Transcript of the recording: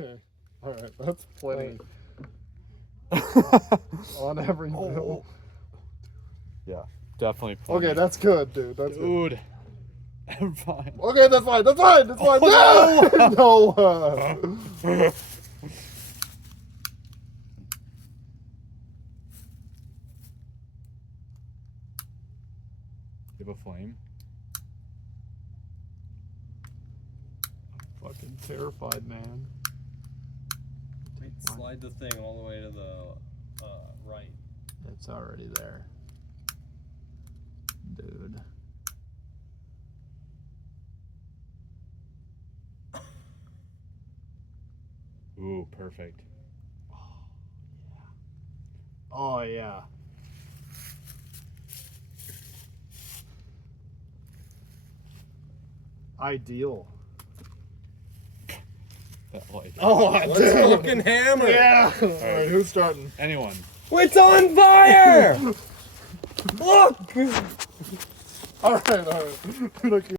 Okay. All right. That's plenty. On every bill. Yeah, definitely plenty. Okay, that's good, dude. That's good. Dude. I'm fine. Okay, that's fine. That's fine. That's fine. Oh, No. You have a flame? I'm fucking terrified, man. Wait, slide the thing all the way to the right. It's already there. Dude. Ooh, perfect. Oh, yeah. Ideal. That light. Oh, Let's fucking hammer! Yeah. All right, who's starting? Anyone. It's on fire! Look! All right.